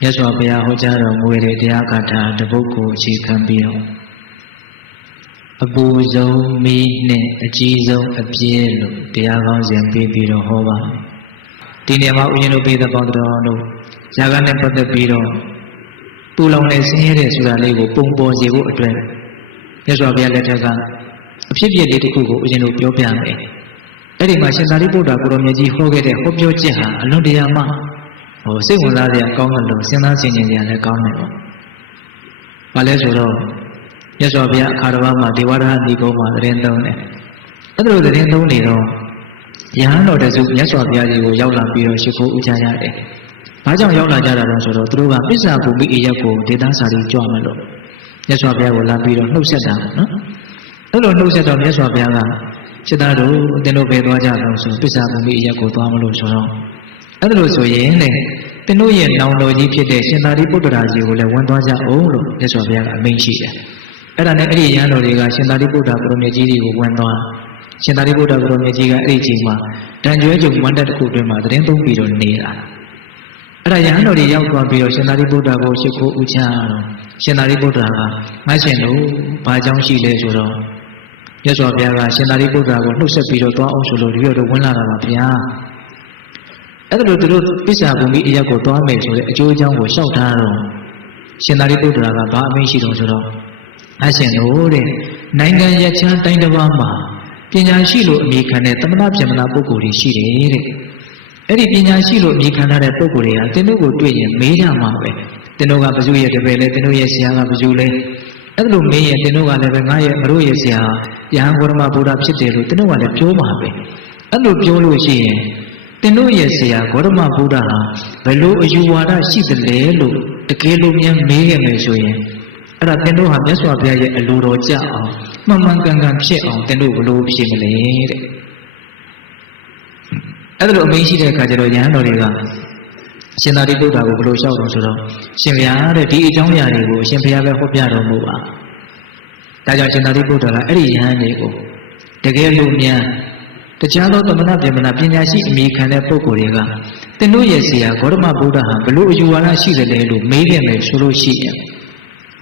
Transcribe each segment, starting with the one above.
မြတ်စွာဘုရားဟောကြားတော်မူတဲ့တရားဂါထာတစ်ပုဒ်ကိုအခြေခံပြီးတော့အပူဆုံးမီးနဲ့အကြီးဆုံးအပြည့်လို့တရားကောင်းစဉ်ပြီးပြီးတော့ဟောပါမယ်ဒီနေရာမှာဦးဇင်းတို့ပြည်သက်ပေါင်းတော်တို့ဇာကနဲ့ပတ်သက်ပြီးတော့ပူလောင်နေဆင်းရဲတဲ့ဆိုတာလေးကိုပုံပေါ်စေဖို့အတွက်မြတ်စွာဘုရားလက်ထက်ကအဖြစ်ပြက်လေးတစ်ခုကိုဦးဇင်းတို့ပြောပြမယ်အဲ့ဒီမှာရှင်သာရိပုတ္တရာကိုရောမြတ်ကြီးဟောခဲ့တဲ့ဟောပြောချက်ဟာအလွန်တရာမှ ဟိုစိတ်ဝင်စားစရာကောင်းတယ်လို့စဉ်းစားဆင်ခြင်စရာလည်းကောင်းတယ်ပေါ့။ဘာလဲဆိုတော့မြတ်စွာဘုရားအခါတော်မှာဒေဝရဟဏီကုန်းမှာသတင်းသုံးတယ်။အဲ့ဒါလိုသတင်းသုံးနေတော့ယဟန်တော်တစုမြတ်စွာဘုရားကြီးကိုရောက်လာပြီးတော့ရှိခိုးဥချကြတယ်။ဘာကြောင့်ရောက်လာကြတာလဲဆိုတော့သူတို့ကပစ္စာဘူမိအရက်ကိုဒေသစာရီကြွမယ်လို့မြတ်စွာဘုရားကိုလာပြီးတော့နှုတ်ဆက်တာနော်။အဲ့လိုနှုတ်ဆက်တော့မြတ်စွာဘုရားကစိတ္တတို့အတင်တို့ပဲသွားကြတော့ဆိုပစ္စာဘူမိအရက်ကိုသွားမလို့ဆိုတော့ အဲ့ဒါလို့ဆိုရင်လေသင်တို့ရဲ့နောင်တော်ကြီးဖြစ်တဲ့ရှင်သာရိပုတ္တရာကြီးကိုလည်းဝန်သွားကြအောင်လို့မြတ်စွာဘုရားကအမိန့်ရှိတယ်။အဲ့ဒါနဲ့အဲ့ဒီရဟန်းတော်တွေကရှင်သာရိပုတ္တရာကိုရောမြတ်ကြီးတွေကိုဝန်သွားရှင်သာရိပုတ္တရာကိုရောမြတ်ကြီးကအဲ့ဒီချိန်မှာတန်ကျွဲကြုံမန္တတစ်ခုတွင်မှာသတင်းသုံးပြီးတော့နေတာ။အဲ့ဒါရဟန်းတော်တွေရောက်သွားပြီးတော့ရှင်သာရိပုတ္တရာကိုရှိခိုးဥချတော့ရှင်သာရိပုတ္တရာကမရှင်တို့ဘာကြောင့်ရှိလဲဆိုတော့မြတ်စွာဘုရားကရှင်သာရိပုတ္တရာကိုနှုတ်ဆက်ပြီးတော့သွားအောင်ဆိုလို့ဒီလိုတော့ဝင်လာတာပါဗျာ။ အဲ့ဒါလို့သူတို့ပစ္စာဘုံကြီးအရက်ကိုသွားမယ်ဆိုတဲ့အကျိုးအကြောင်းကိုရှောက်ထားတော့ရှင်သာရိပုတ္တရာကဘာအမိန့်ရှိတော့ဆိုတော့အရှင်တို့တဲ့နိုင်ငံရချမ်းတိုင်းတစ်ပါးမှာပညာရှိလို့အမိခံတဲ့သမဏပြမနာပုဂ္ဂိုလ်တွေရှိတယ်တဲ့အဲ့ဒီပညာရှိလို့အမိခံထားတဲ့ပုဂ္ဂိုလ်တွေကသင်တို့ကိုတွေ့ရင်မေးကြမှာပဲသင်တို့ကဘဇုရဲ့တပည့်လဲသင်တို့ရဲ့ဆရာကဘဇုလဲအဲ့လိုမေးရင်သင်တို့ကလည်းပဲငါရဲ့မတို့ရဲ့ဆရာယဟန်ဝရမဗုဒ္ဓဖြစ်တယ်လို့သင်တို့ကလည်းပြောမှာပဲအဲ့လိုပြောလို့ရှိရင် သင်တို့ရဲ့ဆရာဂေါတမဗုဒ္ဓဟာဘယ်လိုအယူဝါဒရှိသလဲလို့တကယ်လို့များမေးရမယ်ဆိုရင်အဲ့ဒါသင်တို့ဟာမြတ်စွာဘုရားရဲ့အလိုတော်ကြအောင်မှန်မှန်ကန်ကန်ဖြစ်အောင်သင်တို့ဘလို့ဖြစ်မလဲတဲ့အဲ့ဒါလိုအမင်းရှိတဲ့အခါကျတော့ယဟန်တော်တွေကရှင်သာရိပုတ္တရာကိုဘလို့လျှောက်တော့ဆိုတော့ရှင်ဘုရားတဲ့ဒီအကြောင်းအရာတွေကိုရှင်ဘုရားပဲဟောပြတော်မူပါဒါကြောင့်ရှင်သာရိပုတ္တရာအဲ့ဒီယဟန်တွေကိုတကယ်လို့များ တခြားသောသမဏဗေမနာပညာရှိအမိခံတဲ့ပုဂ္ဂိုလ်တွေကသင်တို့ရဲ့ဆရာဂေါတမဗုဒ္ဓဟာဘလို့အယူဝါဒရှိတယ်လဲလို့မေးခဲ့မယ်ဆိုလို့ရှိရင်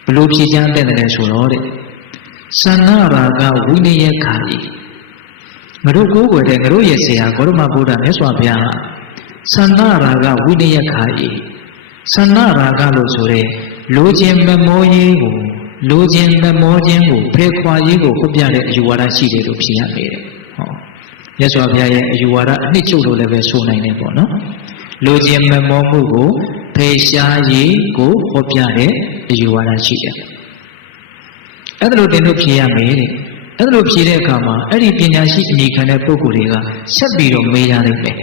ဘလို့ဖြေချမ်းတဲ့တယ်ဆိုတော့တဲ့သန္နာရာဂဝိနည်းခာဤငါတို့ကိုးကွယ်တဲ့ငါတို့ရဲ့ဆရာဂေါတမဗုဒ္ဓမြတ်စွာဘုရားဟာသန္နာရာဂဝိနည်းခာဤသန္နာရာဂလို့ဆိုတဲ့လိုခြင်းမမောရေးကိုလိုခြင်းမမောခြင်းကိုဖယ်ခွာရေးကိုဟောပြတဲ့အယူဝါဒရှိတယ်လို့ဖြေရမယ်တဲ့ဟော မြတ်စွာဘုရားရဲ့အယူဝါဒအနှစ်ချုပ်လို့လည်းပဲဆိုနိုင်တယ်ပေါ့နော်လိုခြင်းမမောမှုကိုဖယ်ရှားရေးကိုဟောပြတဲ့အယူဝါဒရှိတယ်အဲ့ဒါလို့တင်တို့ဖြေရမယ်တဲ့အဲ့ဒါလို့ဖြေတဲ့အခါမှာအဲ့ဒီပညာရှိအမိခံတဲ့ပုဂ္ဂိုလ်တွေကဆက်ပြီးတော့မေးရနိုင်တယ်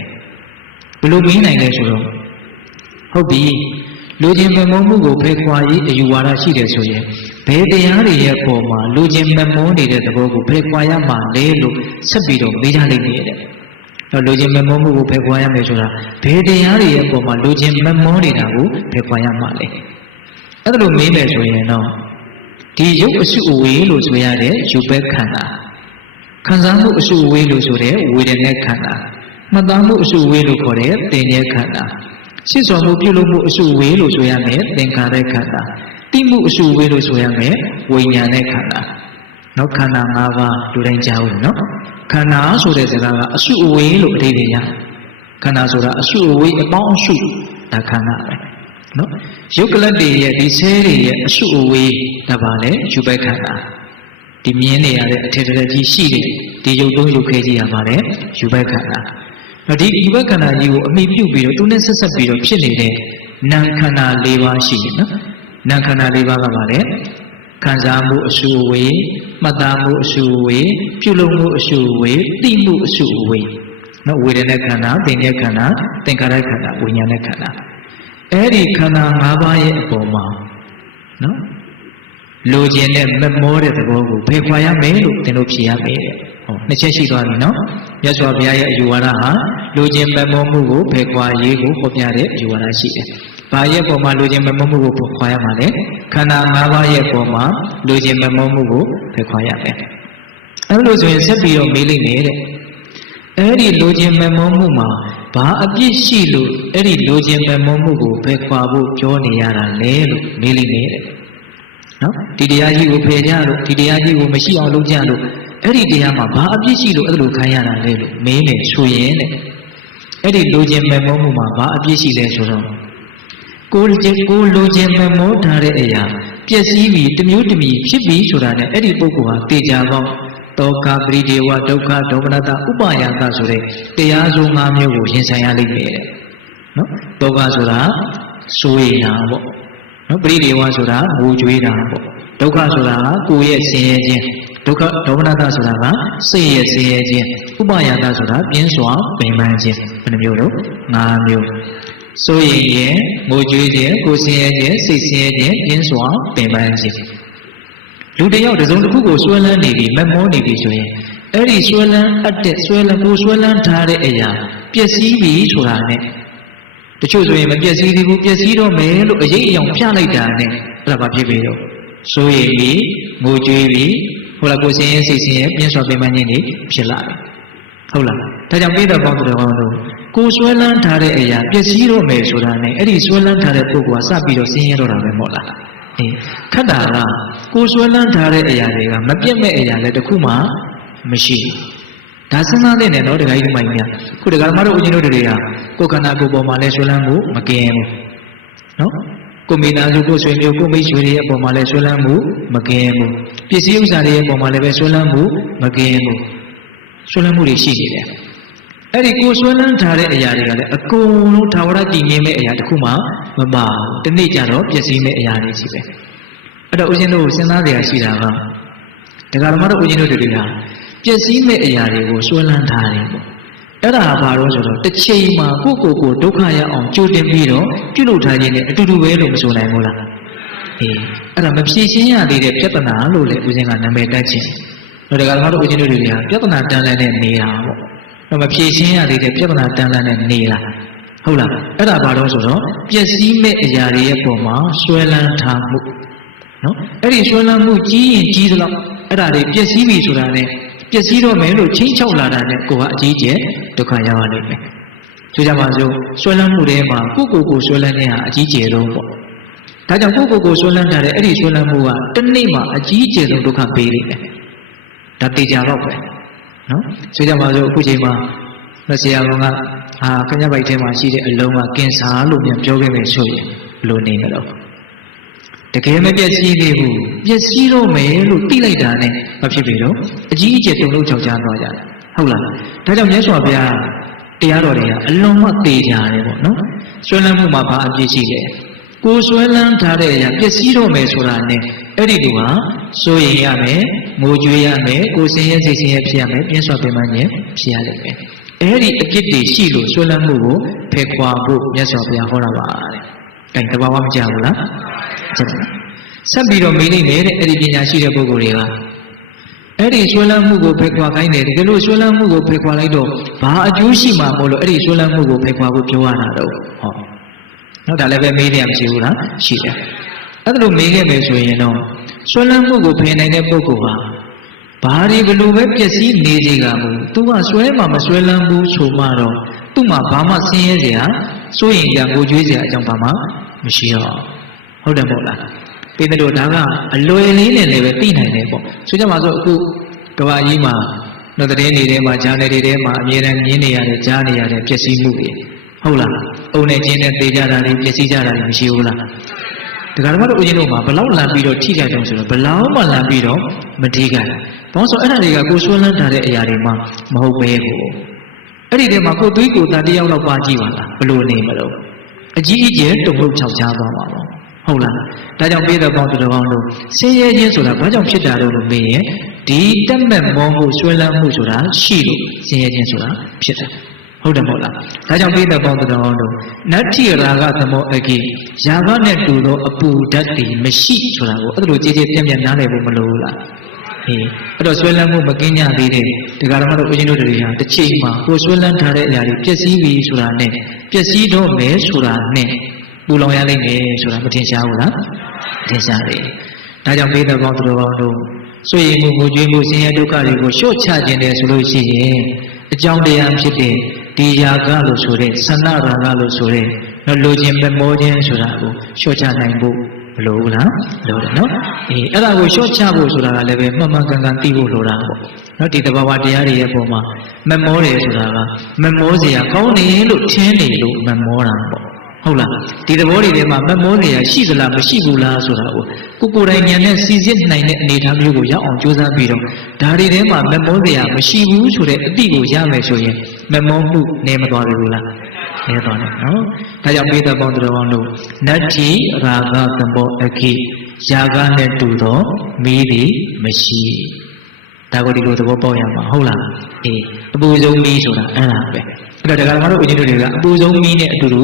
ဘယ်လိုမေးနိုင်လဲဆိုတော့ဟုတ်ပြီလူချင်းမမုန်းမှုကိုဖယ်ခွာရေးအယူဝါဒရှိတယ်ဆိုရင် ဘယ်တရားတွေရဲ့ပုံမှာလူချင်းမမုန်းနေတဲ့သဘောကိုဖယ်ခွာရမှာလဲလို့ဆက်ပြီးတော့မေးကြလိမ့်မယ်တဲ့။တော့လူချင်းမမုန်းမှုကိုဖယ်ခွာရမယ်ဆိုတာဘယ်တရားတွေရဲ့ပုံမှာလူချင်းမမုန်းနေတာကိုဖယ်ခွာရမှာလဲ။အဲ့ဒါလိုမေးမယ်ဆိုရင်တော့ဒီရုပ်အစုအဝေးလို့ဆိုရတဲ့ယူပဲခန္ဓာခံစားမှုအစုအဝေးလို့ဆိုတဲ့ဝေဒနာခန္ဓာမှတ်သားမှုအစုအဝေးလို့ခေါ်တဲ့သင်္ညေခန္ဓာရှင်းဆောင်မှုပြုလုပ်မှုအစုအဝေးလို့ဆိုရမယ်သင်္ခါရခန္ဓာ တိမှုအစုအဝေးလို့ဆိုရမယ်ဝိညာဉ်နဲ့ခန္ဓာနောက်ခန္ဓာ၅ပါးလူတိုင်းကြားဦးနော်ခန္ဓာဆိုတဲ့စကားကအစုအဝေးလို့အဓိပ္ပာယ်ရခန္ဓာဆိုတာအစုအဝေးအပေါင်းအစုဒါခန္ဓာပဲနော်ယုတ်ကလတ်တွေရဲ့ဒီဆဲတွေရဲ့အစုအဝေးဒါပါလေယူပဲခန္ဓာဒီမြင်းနေရတဲ့အထက်တရကြီးရှိတယ်ဒီယုတ်သုံးယုတ်ခဲကြီးရပါလေယူပဲခန္ဓာတော့ဒီယူပဲခန္ဓာကြီးကိုအမိပြုပြီးတော့သူနဲ့ဆက်ဆက်ပြီးတော့ဖြစ်နေတဲ့နာမ်ခန္ဓာ၄ပါးရှိတယ်နော် နာမ်ခန္ဓာ၄ပါးကပါလေခံစားမှုအစုအဝေးမှတ်သားမှုအစုအဝေးပြုလုပ်မှုအစုအဝေးသိမှုအစုအဝေးနော်ဝေဒနာခန္ဓာသင်္ညေခန္ဓာသင်္ခါရခန္ဓာဝိညာဉ်ခန္ဓာအဲ့ဒီခန္ဓာ၅ပါးရဲ့အပေါ်မှာနော်လိုချင်တဲ့မမောတဲ့သဘောကိုဖယ်ခွာရမယ်လို့သင်တို့ဖြေရမယ်တဲ့ဟောနှစ်ချက်ရှိသွားပြီနော်မြတ်စွာဘုရားရဲ့အယူဝါဒဟာလိုချင်မမောမှုကိုဖယ်ခွာရေးကိုဟောပြတဲ့အယူဝါဒရှိတယ် ဘာရဲ့ပုံမှာလိုချင်မမောမှုကိုဖယ်ခွာရမှာလဲခန္ဓာ၅ပါးရဲ့ပုံမှာလိုချင်မမောမှုကိုဖယ်ခွာရမယ်အဲ့လိုဆိုရင်ဆက်ပြီးတော့မေးလိမ့်မယ်တဲ့အဲ့ဒီလိုချင်မမောမှုမှာဘာအပြစ်ရှိလို့အဲ့ဒီလိုချင်မဲ့မုန်းမှုကိုဖယ်ခွာဖို့ပြောနေရတာလဲလို့မေးလိမ့်မယ်တဲ့နော်ဒီတရားကြီးကိုဖယ်ကြလို့ဒီတရားကြီးကိုမရှိအောင်လုပ်ကြလို့အဲ့ဒီတရားမှာဘာအပြစ်ရှိလို့အဲ့လိုခံရတာလဲလို့မေးမယ်ဆိုရင်တဲ့အဲ့ဒီလိုချင်မဲ့မုန်းမှုမှာဘာအပြစ်ရှိလဲဆိုတော့ ကိုယ်ချင်းကိုယ်လိုချင်မဲ့မုန်းထားတဲ့အရာပျက်စီးပြီးတစ်မျိုးတစ်မီဖြစ်ပြီးဆိုတာနဲ့အဲ့ဒီပုဂ္ဂိုလ်ဟာတေချာပေါင်းတောကပရိဒေဝဒုက္ခဒေါမနတဥပါယကဆိုတဲ့တရားစုံ၅မျိုးကိုရင်ဆိုင်ရလိမ့်မယ်တဲ့နော်တောကဆိုတာစိုးရိမ်တာပေါ့နော်ပရိဒေဝဆိုတာငိုကြွေးတာပေါ့ဒုက္ခဆိုတာကိုယ်ရဲ့ဆင်းရဲခြင်းဒုက္ခဒေါမနတဆိုတာကစိတ်ရဲ့ဆင်းရဲခြင်းဥပါယကဆိုတာပြင်းစွာပင်ပန်းခြင်းဘယ်နှမျိုးလို့၅မျိုး စိုးရိမ်ခြင်းငိုကြွေးခြင်းကိုယ်ဆင်းရဲခြင်းစိတ်ဆင်းရဲခြင်းပြင်းစွာပင်ပန်းခြင်းလူတစ်ယောက်တစ်စုံတစ်ခုကိုဆွဲလန်းနေပြီမမောနေပြီဆိုရင်အဲ့ဒီဆွဲလန်းအပ်တဲ့ဆွဲလန်းကိုဆွဲလန်းထားတဲ့အရာပျက်စီးပြီဆိုတာနဲ့တချို့ဆိုရင်မပျက်စီးသေးဘူးပျက်စီးတော့မယ်လို့အရေးအယောင်ဖြန့်လိုက်တာနဲ့အဲ့ဒါဘာဖြစ်ပြီတော့စိုးရိမ်ပြီငိုကြွေးပြီဟိုလားကိုယ်စင်းရဲ့စိတ်စင်းရဲ့ပြင်းစွာပင်ပန်းခြင်းတွေဖြစ်လာတယ် ဟုတ်လားဒါကြောင့်ပြည်တော်ပေါင်းတော်ကောင်းတို့ကိုဆွဲလန်းထားတဲ့အရာပျက်စီးတော့မယ်ဆိုတာနဲ့အဲ့ဒီဆွဲလန်းထားတဲ့ပုဂ္ဂိုလ်ကစပြီးတော့ဆင်းရဲတော့တာပဲမဟုတ်လားအေးခက်တာကကိုဆွဲလန်းထားတဲ့အရာတွေကမပြတ်မဲ့အရာလည်းတစ်ခုမှမရှိဘူးဒါစဉ်းစားတဲ့နဲ့တော့ဒကာကြီးဒီမိုင်းများခုဒကာမတို့ဦးဇင်းတို့တွေကကိုယ်ခန္ဓာကိုယ်ပေါ်မှာလဲဆွဲလန်းမှုမကင်းဘူးနော်ကိုမိသားစုကိုဆွေမျိုးကိုမိတ်ဆွေတွေရဲ့အပေါ်မှာလဲဆွဲလန်းမှုမကင်းဘူးပစ္စည်းဥစ္စာတွေရဲ့အပေါ်မှာလည်းပဲဆွဲလန်းမှုမကင်းဘူး ဆွဲလန်းမှုတွေရှိနေတယ်အဲ့ဒီကိုဆွဲလန်းထားတဲ့အရာတွေကလည်းအကုန်လုံးထာဝရတည်ငြိမ်မဲ့အရာတစ်ခုမှမပါဘူးတနေ့ကျတော့ပျက်စီးမဲ့အရာတွေရှိပဲအဲ့တော့ဦးဇင်းတို့စဉ်းစားကြရရှိတာကဒကာဓမ္မတို့ဦးဇင်းတို့တွေကပျက်စီးမဲ့အရာတွေကိုဆွဲလန်းထားတယ်ပေါ့အဲ့ဒါဘာလို့ဆိုတော့တစ်ချိန်မှာကိုယ့်ကိုယ်ကိုဒုက္ခရအောင်ကြိုတင်ပြီးတော့ပြုလုပ်ထားခြင်းနဲ့အတူတူပဲလို့မဆိုနိုင်ဘူးလားအေးအဲ့ဒါမဖြေရှင်းရသေးတဲ့ပြဿနာလို့လေဦးဇင်းကနာမည်တက်ခြင်း တို့ဒကာဓမ္မတို့ဦးဇင်းတို့တွေကပြဿနာတန်းလန်းနဲ့နေတာပေါ့တော့မဖြေရှင်းရသေးတဲ့ပြဿနာတန်းလန်းနဲ့နေတာဟုတ်လားအဲ့ဒါဘာလို့ဆိုတော့ပျက်စီးမဲ့အရာတွေရဲ့ပုံမှာဆွဲလန်းထားမှုနော်အဲ့ဒီဆွဲလန်းမှုကြီးရင်ကြီးသလောက်အဲ့ဒါတွေပျက်စီးပြီဆိုတာနဲ့ပျက်စီးတော့မယ်လို့ချင်းချောက်လာတာနဲ့ကိုကအကြီးကျယ်ဒုက္ခရောက်ရလိမ့်မယ်ဆိုကြပါစို့ဆွဲလန်းမှုတွေမှာကိုကိုကိုဆွဲလန်းနေတာအကြီးကျယ်ဆုံးပေါ့ဒါကြောင့်ကိုကိုကိုဆွဲလန်းထားတဲ့အဲ့ဒီဆွဲလန်းမှုကတစ်နေ့မှာအကြီးကျယ်ဆုံးဒုက္ခပေးလိမ့်မယ် ဒါတေချာတော့ပဲနော်ဆိုကြပါစို့အခုချိန်မှာမဆရာကောင်ကအာခဏပိုက်ထဲမှာရှိတဲ့အလုံးကကင်ဆာလို့ပြန်ပြောခဲ့မယ်ဆိုရင်ဘယ်လိုနေမလို့တကယ်မပြည့်စည်သေးဘူးပြည့်စည်တော့မယ်လို့တိလိုက်တာနဲ့မဖြစ်ပြီတော့အကြီးအကျယ်တုံလို့ကြောက်ကြသွားကြတယ်ဟုတ်လားဒါကြောင့်မြတ်စွာဘုရားတရားတော်တွေကအလွန်မှသေကြတယ်ပေါ့နော်ဆွဲလန်းမှုမှာဘာအပြည့်ရှိလဲ ကိုဆွဲလန်းထားတဲ့အရာပြည့်စည်တော့မယ်ဆိုတာနဲ့အဲ့ဒီလူဟာစိုးရင်ရမယ်ငိုကြွေးရမယ်ကိုစင်ရဲ့စိတ်စင်ရဲ့ဖြစ်ရမယ်ပြင်းစွာပင်ပန်းခြင်းဖြစ်ရလိမ့်မယ်အဲ့ဒီအပြစ်တွေရှိလို့ဆွဲလန်းမှုကိုဖယ်ခွာဖို့မြတ်စွာဘုရားဟောတာပါတဲ့။အဲတဘာဝမကြောက်ဘူးလား။ကျက်ဆက်ပြီးတော့မေးနေတယ်တဲ့အဲ့ဒီပညာရှိတဲ့ပုဂ္ဂိုလ်တွေကအဲ့ဒီဆွဲလန်းမှုကိုဖယ်ခွာခိုင်းတယ်တကယ်လို့ဆွဲလန်းမှုကိုဖယ်ခွာလိုက်တော့ဘာအကျိုးရှိမှာမို့လို့အဲ့ဒီဆွဲလန်းမှုကိုဖယ်ခွာဖို့ပြောရတာတော့ဟော နော်ဒါလည်းပဲမေးနေရမရှိဘူးလားရှိတယ်အဲ့ဒါလို့မေးခဲ့မယ်ဆိုရင်တော့ဆွဲလန်းမှုကိုဖယ်နိုင်တဲ့ပုဂ္ဂိုလ်ဟာဘာဒီဘလို့ပဲပျက်စီးနေစေကမူသူကဆွဲမှမဆွဲလန်းဘူးဆိုမှတော့သူ့မှာဘာမှဆင်းရဲစရာစိုးရင်ကြံကိုကြွေးစရာအကြောင်းဘာမှမရှိတော့ဟုတ်တယ်မဟုတ်လားဒီလိုဒါကအလွယ်လေးနဲ့လည်းပဲသိနိုင်တယ်ပေါ့ဆိုကြပါစို့အခုကဘာကြီးမှာတော့တည်းနေတဲ့မှာဂျာနယ်တွေထဲမှာအမြဲတမ်းမြင်နေရတယ်ကြားနေရတယ်ပျက်စီးမှုတွေ ဟုတ်လားအုံနဲ့ကျင်းနဲ့သေကြတာတွေပျက်စီးကြတာတွေမရှိဘူးလားဒကာဓမ္မတို့ဦးဇင်းတို့မှာဘလောက်လမ်းပြီးတော့ထိခိုက်တယ်ဆိုတော့ဘလောက်မှလမ်းပြီးတော့မထိခိုက်ဘာလို့ဆိုအဲ့ဒါတွေကကိုဆွဲလန်းထားတဲ့အရာတွေမှမဟုတ်ပဲကိုအဲ့ဒီထဲမှာကိုသွေးကိုတန်တယောက်လောက်ပါကြည့်ပါလားဘလို့နေမလို့အကြီးအကျယ်တုံ့လို့ခြောက်ချားသွားပါတော့ဟုတ်လားဒါကြောင့်ပြေတော့ပေါင်းတူတော်ကောင်းတို့ဆင်းရဲခြင်းဆိုတာဘာကြောင့်ဖြစ်တာလဲလို့မေးရင်ဒီတက်မဲ့မောမှုဆွဲလန်းမှုဆိုတာရှိလို့ဆင်းရဲခြင်းဆိုတာဖြစ်တယ် ဟုတ်တယ်မဟုတ်လားဒါကြောင့်ပိဋကပေါင်းတော်အောင်တို့နတ္ထိရာဂသမောအကိယာဘနဲ့တူသောအပူဓာတ်တွေမရှိဆိုတာကိုအဲ့လိုကြည်ကြည်ပြည့်ပြည့်နားလည်ဖို့မလိုဘူးလားဟေးအဲ့တော့ဆွဲလန်းမှုမကင်းကြသေးတဲ့ဒီကရမတို့ဦးဇင်းတို့တွေဟာတစ်ချိန်မှာကိုဆွဲလန်းထားတဲ့အရာတွေပျက်စီးပြီဆိုတာနဲ့ပျက်စီးတော့မယ်ဆိုတာနဲ့ပူလောင်ရလိမ့်မယ်ဆိုတာမထင်ရှားဘူးလားထင်ရှားတယ်ဒါကြောင့်ပိဋကပေါင်းတော်အောင်တို့ဆွေရင်မှုကိုကြွေးမှုဆင်းရဲဒုက္ခတွေကိုလျှော့ချခြင်းတယ်ဆိုလို့ရှိရင်အကြောင်းတရားဖြစ်တဲ့ ဒီယာကလို့ဆိုတဲ့ဆန္ဒရာဂလို့ဆိုတဲ့နော်လိုချင်ပဲမောခြင်းဆိုတာကိုလျှော့ချနိုင်ဖို့မလိုဘူးလားလိုတယ်နော်အေးအဲ့ဒါကိုလျှော့ချဖို့ဆိုတာကလည်းပဲမှန်မှန်ကန်ကန်သိဖို့လိုတာပေါ့နော်ဒီတဘာဝတရားတွေရဲ့ပုံမှာမမောတယ်ဆိုတာကမမောစရာကောင်းတယ်လို့ထင်နေလို့မမောတာပေါ့ ဟုတ်လားဒီသဘောတွေထဲမှာမမောစရာရှိသလားမရှိဘူးလားဆိုတာကိုကိုကိုယ်တိုင်ဉာဏ်နဲ့စီစစ်နိုင်တဲ့အနေအထားမျိုးကိုရောက်အောင်ကြိုးစားပြီးတော့ဒါတွေထဲမှာမမောစရာမရှိဘူးဆိုတဲ့အတိကိုရမယ်ဆိုရင်မမောမှုနေမသွားဘူးလားနေသွားတယ်နော်ဒါကြောင့်ပိဿပေါင်းတော်တို့နတ္တိရာဂသဘောအခိယာဂနဲ့တူသောမိသည်မရှိဒါကိုဒီလိုသဘောပေါက်ရမှာဟုတ်လားအေးအပူဆုံးမီးဆိုတာအဲ့ဒါပဲအဲ့တော့ဒကာမတို့ဦးဇင်းတို့တွေကအပူဆုံးမီးနဲ့အတူတူ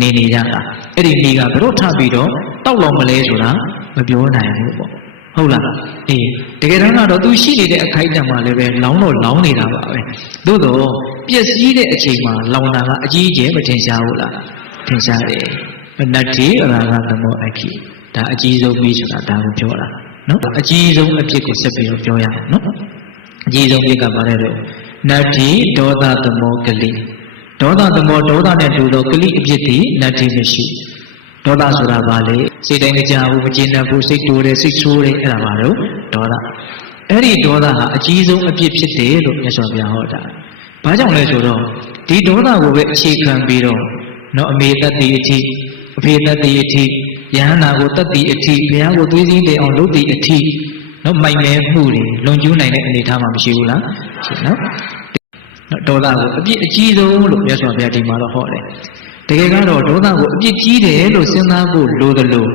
နေနေကြတာအဲ့ဒီမီးကဘလို့ထပ်ပြီးတော့တောက်လောင်မလဲဆိုတာမပြောနိုင်ဘူးပေါ့ဟုတ်လားအေးတကယ်တမ်းကတော့သူရှိနေတဲ့အခိုက်အတန့်မှာလည်းပဲလောင်းတော့လောင်းနေတာပါပဲသို့တော့ပျက်စီးတဲ့အချိန်မှာလောင်တာကအကြီးအကျယ်မထင်ရှားဘူးလားထင်ရှားတယ်နတ္တိအရာဂသမောအခိဒါအကြီးဆုံးပြီးဆိုတာဒါကိုပြောတာနော်အကြီးဆုံးအဖြစ်ကိုဆက်ပြီးတော့ပြောရအောင်နော်အကြီးဆုံးဖြစ်ကပါလဲတော့နတ္တိဒေါသသမောကလိ ဒေါသသမောဒေါသနဲ့တူသောကလိအဖြစ်သည်နတ္တိမရှိဒေါသဆိုတာဘာလဲစိတ်တိုင်းမကြဘူးမကျေနပ်ဘူးစိတ်တိုးတယ်စိတ်ဆိုးတယ်အဲ့ဒါပါတော့ဒေါသအဲ့ဒီဒေါသဟာအကြီးဆုံးအဖြစ်ဖြစ်တယ်လို့မြတ်စွာဘုရားဟောတာဘာကြောင့်လဲဆိုတော့ဒီဒေါသကိုပဲအခြေခံပြီးတော့နော်အမေတ္တိအထိအဖေတ္တိအထိယဟန္တာကိုတတ်တည်အထိဘုရားကိုသွေးစည်းတယ်အောင်လုပ်တည်အထိနော်မိုင်မဲမှုတွေလွန်ကျူးနိုင်တဲ့အနေအထားမှာမရှိဘူးလားရှိနော်နော် ဒေါသကိုအပြစ်အကြီးဆုံးလို့မြတ်စွာဘုရားဒီမှာတော့ဟောတယ်တကယ်ကတော့ဒေါသကိုအပြစ်ကြီးတယ်လို့စဉ်းစားဖို့လိုသလို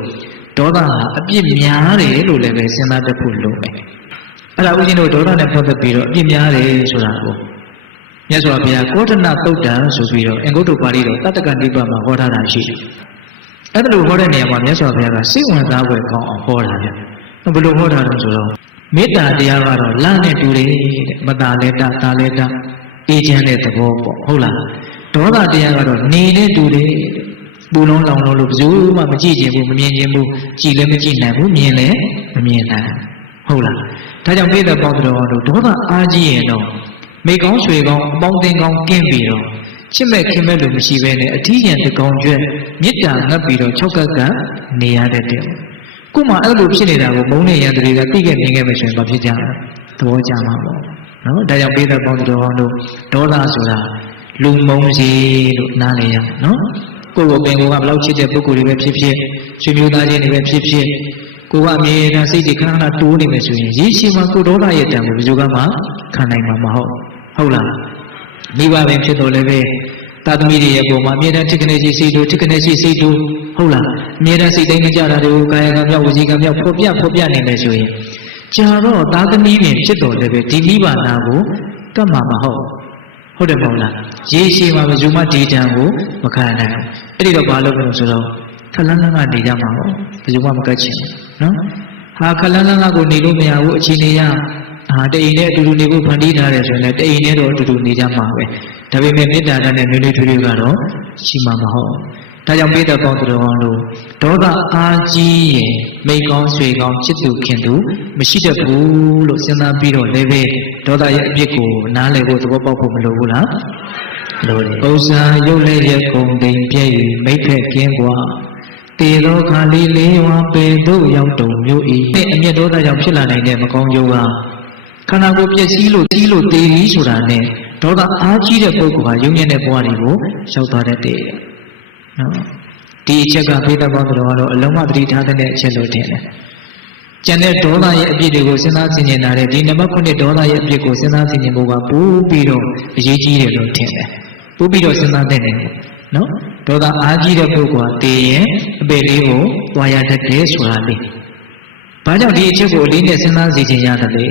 ဒေါသဟာအပြစ်များတယ်လို့လည်းပဲစဉ်းစားတတ်ဖို့လိုမယ်အဲ့ဒါဦးဇင်းတို့ဒေါသနဲ့ပတ်သက်ပြီးတော့အပြစ်များတယ်ဆိုတာကိုမြတ်စွာဘုရားကောဋ္ဌနသုတ်တံဆိုပြီးတော့အင်္ဂုတ္တပါဠိတော်တတ္တကနိဗ္ဗာန်မှာဟောထားတာရှိတယ်အဲ့ဒါလိုဟောတဲ့နေရာမှာမြတ်စွာဘုရားကစိတ်ဝင်စားဖွယ်ကောင်းအောင်ဟောတာဗျဘယ်လိုဟောတာလဲဆိုတော့မေတ္တာတရားကတော့လနဲ့တူတယ်တဲ့မတာလဲတာတာလဲတာ အေးချမ်းတဲ့သဘောပေါ့ဟုတ်လားဒေါသတရားကတော့နေနဲ့တူတယ်ပူလုံးလောင်လုံးလို့ဘယ်သူမှမကြည့်ခြင်းဘူးမမြင်ခြင်းဘူးကြည်လည်းမကြည့်နိုင်ဘူးမြင်လည်းမမြင်နိုင်ဟုတ်လားဒါကြောင့်ပိဿပေါင်းတော်တို့ဒေါသအားကြီးရင်တော့မိကောင်းရွှေကောင်းအပေါင်းအသင်းကောင်းကင်းပြီးတော့ချစ်မဲ့ခင်မဲ့လို့မရှိဘဲနဲ့အထီးကျန်တကောင်ကျွဲ့မေတ္တာငတ်ပြီးတော့၆ကပ်ကနေရတဲ့တဲ့ခုမှအဲ့လိုဖြစ်နေတာကိုမုန်းနေရတဲ့တွေကသိခဲ့မြင်ခဲ့မှဆိုရင်ဘာဖြစ်ကြလဲသဘောကျမှာပေါ့ နော်ဒါကြောင့်ပိဿပေါင်းတော်တို့ဒေါသဆိုတာလူမုန်းစီလို့နားလည်ရနော်ကိုယ်ကိုပင်ကိုကဘလောက်ချစ်တဲ့ပုဂ္ဂိုလ်တွေပဲဖြစ်ဖြစ်ဆွေမျိုးသားချင်းတွေပဲဖြစ်ဖြစ်ကိုကအမြဲတမ်းစိတ်တွေခဏခဏတိုးနေမယ်ဆိုရင်ရေရှည်မှာကိုဒေါသရဲ့တံကိုဘယ်သူကမှခံနိုင်မှာမဟုတ်ဟုတ်လားမိဘပင်ဖြစ်တော်လည်းပဲသာသမီတွေရဲ့ပုံမှာအမြဲတမ်းထိကနေရှိစိတ်တို့ထိကနေရှိစိတ်တို့ဟုတ်လားအမြဲတမ်းစိတ်တိုင်းကြတာတွေကိုကာယကံမြောက်ဝစီကံမြောက်ဖော်ပြဖော်ပြနေမယ်ဆိုရင် ကြာတော့သာသမီပင်ဖြစ်တော်လည်းပဲဒီမိဘနာကိုကတ်မှာမဟုတ်ဟုတ်တယ်မဟုတ်လားရေရှည်မှာဘယ်သူမှဒီတံကိုမခံနိုင်ဘူးအဲ့ဒီတော့ဘာလုပ်မလို့ဆိုတော့ခလန်းလန်းကနေကြမှာပေါ့ဘယ်သူမှမကတ်ချင်ဘူးနော်ဟာခလန်းလန်းကကိုနေလို့မရဘူးအချိန်နေရဟာတအိမ်နဲ့အတူတူနေဖို့ဖန်တီးထားတယ်ဆိုရင်လည်းတအိမ်နဲ့တော့အတူတူနေကြမှာပဲဒါပေမဲ့မေတ္တာဓာတ်နဲ့မျိုးလေးထွေးထွေးကတော့ရှိမှာမဟုတ် ဒါကြောင့်ပိဋကပေါင်းတော်အောင်လို့ဒေါသအားကြီးရင်မိကောင်းဆွေကောင်းချစ်သူခင်သူမရှိတတ်ဘူးလို့စဉ်းစားပြီးတော့လည်းပဲဒေါသရဲ့အပြစ်ကိုနားလည်ဖို့သဘောပေါက်ဖို့မလိုဘူးလားလိုတယ်ဥစ္စာရုပ်လည်းရဲ့ဂုံတိမ်ပြည့်၍မိဖက်ကင်းกว่าတေသောခါလေးလေးဝါပေတို့ရောက်တုံမျိုးဤအမျက်ဒေါသကြောင့်ဖြစ်လာနိုင်တဲ့မကောင်းကျိုးကခန္ဓာကိုယ်ပြည့်စည်လို့တီးလို့တေးပြီးဆိုတာနဲ့ဒေါသအားကြီးတဲ့ပုဂ္ဂိုလ်ဟာယုံညံ့တဲ့ဘဝတွေကိုရောက်သွားတတ်တယ် နော်ဒီအချက်ကဖေးသက်ပေါင်းတော်ကတော့အလုံးမသတိထားတဲ့အချက်လို့ထင်တယ်ကျန်တဲ့ဒေါသရဲ့အပြစ်တွေကိုစဉ်းစားဆင်ခြင်လာတဲ့ဒီနံပါတ်9ဒေါသရဲ့အပြစ်ကိုစဉ်းစားဆင်ခြင်ဖို့ကပို့ပြီးတော့အရေးကြီးတယ်လို့ထင်တယ်ပို့ပြီးတော့စဉ်းစားတဲ့နေတယ်နော်ဒေါသအားကြီးတဲ့ပုဂ္ဂိုလ်ကတည်ရင်အပေလေးကိုတွာရတတ်တယ်ဆိုတာလေးဘာကြောင့်ဒီအချက်ကိုအလေးနဲ့စဉ်းစားစီခြင်းရတယ်လဲ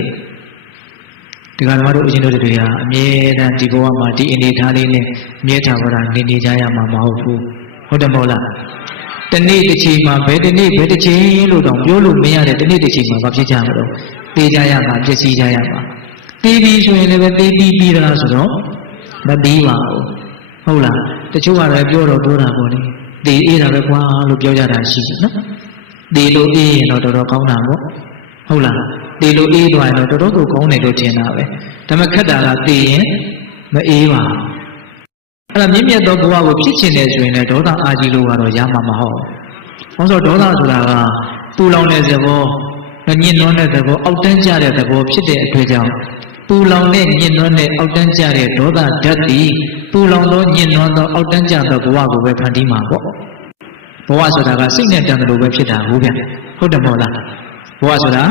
ဒီကနေ့တို့အရှင်တို့တွေကအမြဲတမ်းဒီဘဝမှာဒီအနေထားလေးနဲ့အမြဲတမ်းကြနေနေကြရမှာမဟုတ်ဘူး ဟုတ်တယ်မဟုတ်လားတနေ့တစ်ချိန်မှာဘယ်တနေ့ဘယ်တစ်ချိန်လို့တောင်ပြောလို့မရတဲ့တနေ့တစ်ချိန်မှာဘာဖြစ်ကြမလို့သိကြရမှာပြည့်စည်ကြရမှာသိပြီဆိုရင်လည်းပဲသိပြီးပြီးသလားဆိုတော့မပြီးပါဘူးဟုတ်လားတချို့ကလည်းပြောတော့ပြောတာပေါ့လေသိအေးတာပဲကွာလို့ပြောကြတာရှိတယ်နော်သိလို့အေးရင်တော့တော်တော်ကောင်းတာပေါ့ဟုတ်လားသိလို့အေးသွားရင်တော့တော်တော်ကိုကောင်းတယ်လို့ထင်တာပဲဒါပေမဲ့ခက်တာကသိရင်မအေးပါဘူး အဲ့ဒါမြင့်မြတ်သောဘဝကိုဖြစ်ချင်တယ်ဆိုရင်လည်းဒေါသအာကြီးလို့ကတော့ရမှာမဟုတ်ဘူး။ဘာလို့ဒေါသဆိုတာကပူလောင်တဲ့သဘောညှဉ်းနှွမ်းတဲ့သဘောအောက်တန်းကျတဲ့သဘောဖြစ်တဲ့အတွက်ကြောင့်ပူလောင်တဲ့ညှဉ်းနှွမ်းတဲ့အောက်တန်းကျတဲ့ဒေါသဓာတ်သည်ပူလောင်သောညှဉ်းနှွမ်းသောအောက်တန်းကျသောဘဝကိုပဲဖန်တီးမှာပေါ့။ဘဝဆိုတာကစိတ်နဲ့တန်တယ်လို့ပဲဖြစ်တာဟုတ်ဗျ။ဟုတ်တယ်မဟုတ်လား။ ဘဝဆိုတာ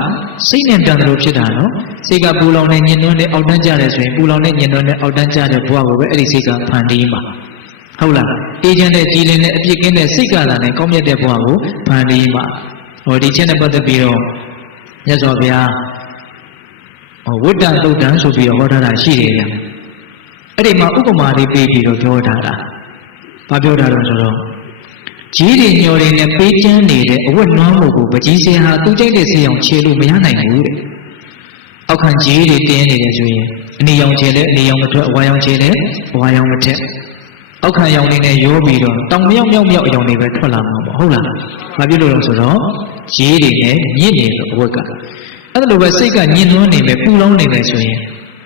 စိတ်နဲ့တန်တယ်လို့ဖြစ်တာနော်။စိတ်ကပူလောင်တဲ့ညှဉ်းနှွမ်းတဲ့အောက်တန်းကျတဲ့ဆိုရင်ပူလောင်တဲ့ညှဉ်းနှွမ်းတဲ့အောက်တန်းကျတဲ့ဘဝကိုပဲအဲ့ဒီစိတ်ကဖန်တီးမှာ။ဟုတ်လားအေဂျင့်တဲ့ကြည်လင်တဲ့အပြစ်ကင်းတဲ့စိတ်ကလာနဲ့ကောင်းမြတ်တဲ့ဘဝကိုဖန်တီးမှာဟောဒီချက်နဲ့ပတ်သက်ပြီးတော့မြတ်စွာဘုရားဟောဝိတ္တသုတ်တံဆိုပြီးတော့ဟောထားတာရှိတယ်ဗျအဲ့ဒီမှာဥပမာလေးပေးပြီးတော့ပြောထားတာဘာပြောထားတော့ဆိုတော့ ကြီးတွေညော်တွေနဲ့ပေးချမ်းနေတဲ့အဝတ်နွားမှုကိုပကြီးစင်ဟာသူကြိုက်တဲ့ဆေးအောင်ခြေလို့မရနိုင်ဘူးတဲ့အောက်ခံကြီးတွေတင်းနေတယ်ဆိုရင်အနေရောင်ခြေလဲအနေရောင်မထွက်အဝါရောင်ခြေလဲအဝါရောင်မထက်အောက်ခံရောင်နေနဲ့ရောပြီးတော့တောင်မြောက်မြောက်မြောက်အရောင်တွေပဲထွက်လာမှာပေါ့ဟုတ်လားဘာဖြစ်လို့လဲဆိုတော့ရေးတွေနဲ့ညစ်နေလို့အဝတ်ကအဲ့ဒါလိုပဲစိတ်ကညစ်နှွမ်းနေမယ်ပူလောင်နေမယ်ဆိုရင်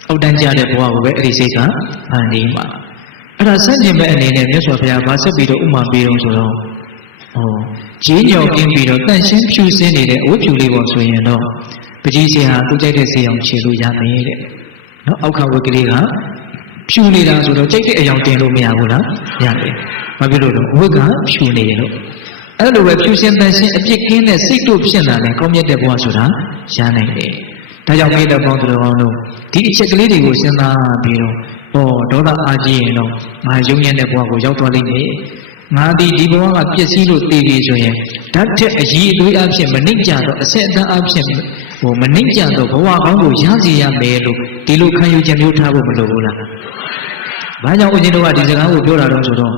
အောက်တန်းကြတဲ့ဘဝကိုပဲအဲ့ဒီစိတ်ကဖန်တီးမှာ အဲ့ဒါဆန့်ကျင်မဲ့အနေနဲ့မြတ်စွာဘုရားဗာဆက်ပြီးတော့ဥမာပေးတော့ဆိုတော့ဟောကြီးညော်ကင်းပြီးတော့တန့်ရှင်းဖြူစင်းနေတဲ့အဝတ်ဖြူလေးပေါ့ဆိုရင်တော့ပကြီးစင်ဟာသူကြိုက်တဲ့ဆေးအောင်ခြေလို့ရမယ်တဲ့နော်အောက်ခဝတ်ကလေးကဖြူနေတာဆိုတော့ကြိတ်တဲ့အယောင်တင်လို့မရဘူးလားရတယ်ဘာဖြစ်လို့လဲဝတ်ကဖြူနေတယ်လို့အဲ့လိုပဲဖြူစင်တန်ရှင်းအပြစ်ကင်းတဲ့စိတ်တို့ဖြစ်လာတယ်ကောင်းမြတ်တဲ့ဘဝဆိုတာရနိုင်တယ်ဒါကြောင့်မိတဲ့ပေါင်းသူတော်ကောင်းတို့ဒီအချက်ကလေးတွေကိုစဉ်းစားပြီးတော့ ဟောဒေါသအာကြီးရင်တော့ငါယုံညံ့တဲ့ဘဝကိုရောက်သွားလိမ့်မယ်ငါဒီဒီဘဝကပျက်စီးလို့တည်ပြီဆိုရင်ဓာတ်ထက်အကြီးအသေးအဖြစ်မနှိမ့်ကြတော့အဆက်အတန်းအဖြစ်ဟိုမနှိမ့်ကြတော့ဘဝကောင်းကိုရစီရမယ်လို့ဒီလိုခံယူချက်မျိုးထားဖို့မလိုဘူးလား။ဘာကြောင့်ဦးဇင်းတို့ကဒီစကားကိုပြောတာတော့ဆိုတော့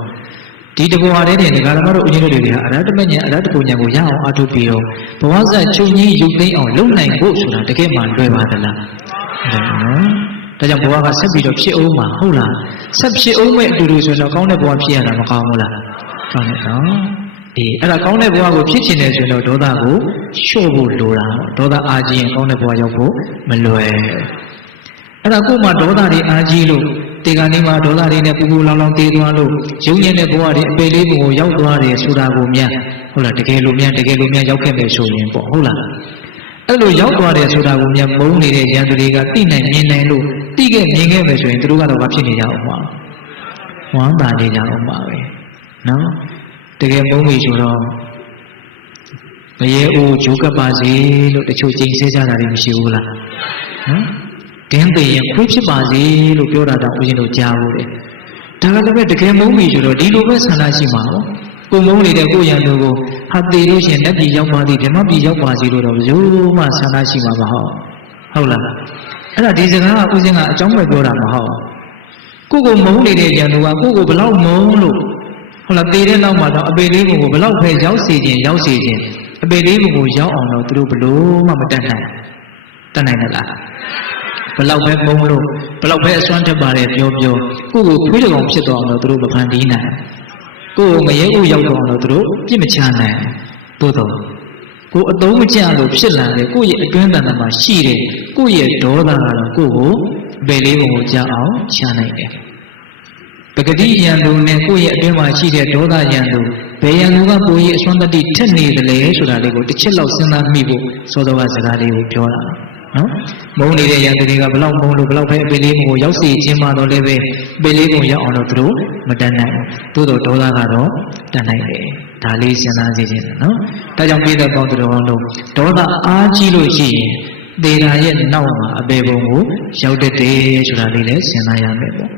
ဒီတဘောဟာတဲ့ဒကာဓမ္မတို့ဦးဇင်းတို့တွေကအရဟတမဉ္ဇဉ်အရဟတပူဉ္ဇဉ်ကိုရအောင်အားထုတ်ပြီးတော့ဘဝဆက်ချုပ်ငြိမ်းရုပ်သိမ်းအောင်လုပ်နိုင်ဖို့ဆိုတာတကယ်မှလွယ်ပါသလား။ဟုတ်နော်။ ဒါကြောင့်ဘဝကဆက်ပြီးတော့ဖြစ်အောင်မှာဟုတ်လား။ဆက်ဖြစ်အောင်မဲ့အတူတူဆိုတော့ကောင်းတဲ့ဘဝဖြစ်ရတာမကောင်းဘူးလား။ကောင်းတယ်နော်။အေးအဲ့ဒါကောင်းတဲ့ဘဝကိုဖြစ်ချင်တယ်ဆိုတော့ဒေါသကိုလျှော့ဖို့လိုတာဒေါသအာကြီးရင်ကောင်းတဲ့ဘဝရောက်ဖို့မလွယ်အဲ့ဒါကိုမှဒေါသတွေအာကြီးလို့တေကနေမှာဒေါသတွေနဲ့ပူပူလောင်လောင်တေးသွားလို့ရုံညံ့တဲ့ဘဝတွေအပေလေးပုံကိုရောက်သွားတယ်ဆိုတာကိုများဟုတ်လားတကယ်လို့များတကယ်လို့များရောက်ခဲ့မယ်ဆိုရင်ပေါ့ဟုတ်လား အဲ့လိုရောက်သွားတယ်ဆိုတာကိုများမုန်းနေတဲ့ရန်သူတွေကသိနိုင်မြင်နိုင်လို့သိခဲ့မြင်ခဲ့မယ်ဆိုရင်သူတို့ကတော့ဘာဖြစ်နေကြအောင်မှာဝမ်းသာနေကြအောင်ပါပဲနော်တကယ်မုန်းပြီဆိုတော့မရေဦးဂျိုးကပ်ပါစေလို့တချို့ကြိမ်ဆဲကြတာတွေမရှိဘူးလားနော်ဒင်းသိရင်ခွေးဖြစ်ပါစေလို့ပြောတာတော့ဦးဇင်းတို့ကြားဘူးတယ်ဒါကလည်းပဲတကယ်မုန်းပြီဆိုတော့ဒီလိုပဲဆန္ဒရှိမှာပေါ့ ကိုမုန်းနေတဲ့ကိုရံသူကိုဟာသေးလို့ရှင်လက်ပြည်ရောက်ပါသည်ဓမ္မပြည်ရောက်ပါစီလို့တော့ဘယ်လိုမှဆန္ဒရှိမှာမဟုတ်ဟုတ်လားအဲ့ဒါဒီစကားကဦးဇင်းကအကြောင်းပဲပြောတာမဟုတ်ကိုကိုမုန်းနေတဲ့ရံသူကကိုကိုဘလောက်မုန်းလို့ဟုတ်လားသေတဲ့နောက်မှာတော့အပေလေးကိုဘလောက်ပဲရောက်စီခြင်းရောက်စီခြင်းအပေလေးကိုရောက်အောင်တော့သူတို့ဘလို့မှမတတ်နိုင်တတ်နိုင်သလားဘလောက်ပဲမုန်းလို့ဘလောက်ပဲအစွမ်းထက်ပါတယ်ပြောပြောကိုကိုခွေးတကောင်ဖြစ်သွားအောင်တော့သူတို့မဖန်တီးနိုင် ကိုကိုငရဲဥရောက်တော့အောင်တော့သူတို့ပြစ်မချနိုင်သို့တော့ကိုအတုံးမကျလို့ဖြစ်လာတယ်ကိုရဲ့အတွင်းတန်တမှာရှိတယ်ကိုရဲ့ဒေါသကတော့ကိုကိုအပေလေးကိုကြားအောင်ချနိုင်တယ်ပဂတိယံသူနဲ့ကိုယ့်ရဲ့အတွင်းမှာရှိတဲ့ဒေါသယံသူဘယ်ယံသူကကိုယ့်ရဲ့အစွမ်းတတိထက်နေတယ်လေဆိုတာလေးကိုတစ်ချက်လောက်စဉ်းစားမိဖို့စောစောကစကားလေးကိုပြောတာ နော်မုန်းနေတဲ့ယံသူတွေကဘလောက်မုန်းလို့ဘလောက်ပဲအပေလေးကိုရောက်စီခြင်းမှတော့လည်းပဲအပေလေးကိုရောက်အောင်တော့သူတို့မတတ်နိုင်ဘူးသို့တော့ဒေါသကတော့တတ်နိုင်တယ်ဒါလေးစဉ်းစားစေခြင်းနော်ဒါကြောင့်ပြည်သက်ပေါင်းသူတော်လုံးဒေါသအားကြီးလို့ရှိရင်ဒေတာရဲ့နောက်မှာအပေပုံကိုရောက်တတ်တယ်ဆိုတာလေးလည်းစဉ်းစားရမယ်ပေါ့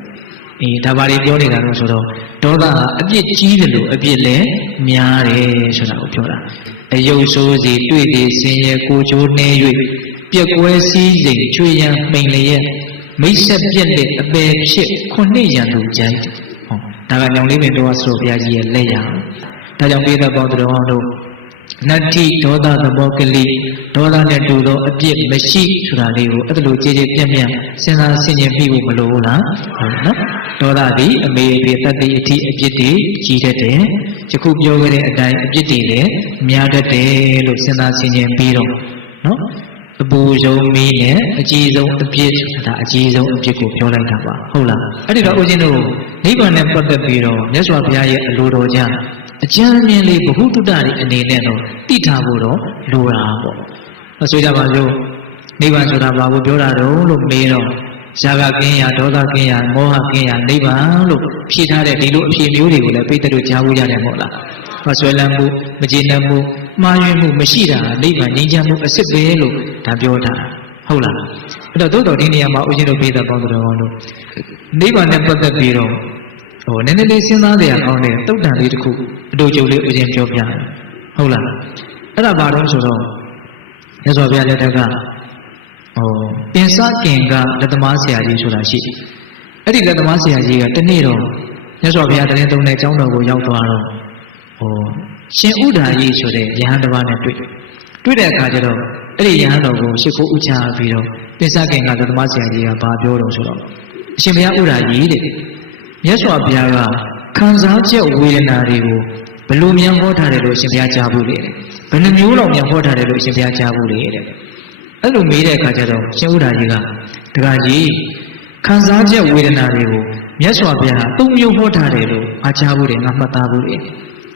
အေးဒါပါလေးပြောနေတာလို့ဆိုတော့ဒေါသကအပြစ်ကြီးတယ်လို့အပြစ်လည်းများတယ်ဆိုတာကိုပြောတာအယုတ်ဆိုးစီတွေ့သည်ဆင်းရဲကိုချိုးနှဲ၍ ပြက်ကွဲစည်းစိမ်ချွေရန်မိန်လျက်မိတ်ဆက်ပြက်တဲ့အပေဖြစ်ခုနှစ်ရန်သူကြိုက်ဟောဒါကညောင်လေးပင်တော်ဆိုဘုရားကြီးရဲ့လက်ရဒါကြောင့်ပြည်သက်ပေါင်းသူတော်တို့နတ္တိဒေါသသဘောကလေးဒေါသနဲ့တူသောအပြစ်မရှိဆိုတာလေးကိုအဲ့ဒါလိုကြည်ကြည်ပြန့်ပြန့်စဉ်းစားဆင်ခြင်ပြီးဖို့မလိုဘူးလားဟုတ်နော်ဒေါသသည်အမေအဖေတတ်သည့်အထိအပြစ်တွေကြီးတတ်တယ်ယခုပြောခဲ့တဲ့အတိုင်းအပြစ်တွေလည်းများတတ်တယ်လို့စဉ်းစားဆင်ခြင်ပြီးတော့နော် အပူဆုံးမီးနဲ့အကြီးဆုံးအပြစ်ဒါအကြီးဆုံးအပြစ်ကိုပြောလိုက်တာပါဟုတ်လားအဲ့ဒီတော့ဦးဇင်းတို့နိဗ္ဗာန်နဲ့ပတ်သက်ပြီးတော့မြတ်စွာဘုရားရဲ့အလိုတော်ကြောင့်အကျဉ်းမြင်လေးဘ ഹു တုတ္တတွေအနေနဲ့တော့သိထားဖို့တော့လိုတာပေါ့အဆိုကြပါစို့နိဗ္ဗာန်ဆိုတာဘာကိုပြောတာတော့လို့မေးတော့ဇာကကင်းရာဒေါသကင်းရာမောဟကင်းရာနိဗ္ဗာန်လို့ဖြေထားတဲ့ဒီလိုအဖြေမျိုးတွေကိုလည်းပိဋကတို့ကြားဖို့ရတယ်မဟုတ်လားမဆွဲလန်းမှုမကျေနပ်မှု မှားယွင်းမှုမရှိတာနိဗ္ဗာန်ငြိမ်းချမ်းမှုအစစ်ပဲလို့ဒါပြောထားတာဟုတ်လားအဲ့တော့သို့တော်ဒီနေရာမှာဦးဇင်းတို့ပြေးတဲ့ပေါင်းတော်ကောင်းတို့နိဗ္ဗာန်နဲ့ပတ်သက်ပြီးတော့ဟိုနည်းနည်းလေးစဉ်းစားကြရအောင်တဲ့တုတ်တန်လေးတစ်ခုအတူတူလေးဦးဇင်းပြောပြတယ်ဟုတ်လားအဲ့ဒါဘာလို့ဆိုတော့မြတ်စွာဘုရားလက်ထက်ကဟိုပင်စကင်ကလက်သမားဆရာကြီးဆိုတာရှိတယ်အဲ့ဒီလက်သမားဆရာကြီးကတနေ့တော့မြတ်စွာဘုရားတရင်သုံးတဲ့ကျောင်းတော်ကိုရောက်သွားတော့ဟို ရှင်ဥဒ္ဒါကြီးဆိုတဲ့ယဟန်တစ်ပါးနဲ့တွေ့တွေ့တဲ့အခါကျတော့အဲ့ဒီယဟန်တော်ကိုရှ िख ိုးဥချပြီးတော့ပင်စကင်ကလက်သမားဆရာကြီးကဘာပြောတော့ဆိုတော့အရှင်ဘုရားဥဒ္ဒါကြီးတဲ့မြတ်စွာဘုရားကခံစားချက်ဝေဒနာတွေကိုဘယ်လိုမြန်ဟောထားတယ်လို့အရှင်ဘုရားကြားဘူးလေဘယ်နှမျိုးလောက်မြန်ဟောထားတယ်လို့အရှင်ဘုရားကြားဘူးလေတဲ့အဲ့လိုမေးတဲ့အခါကျတော့ရှင်ဥဒ္ဒါကြီးကတခါကြီးခံစားချက်ဝေဒနာတွေကိုမြတ်စွာဘုရားသုံးမျိုးဟောထားတယ်လို့အားကြားဘူးတယ်ငါမှတ်သားဘူးလေ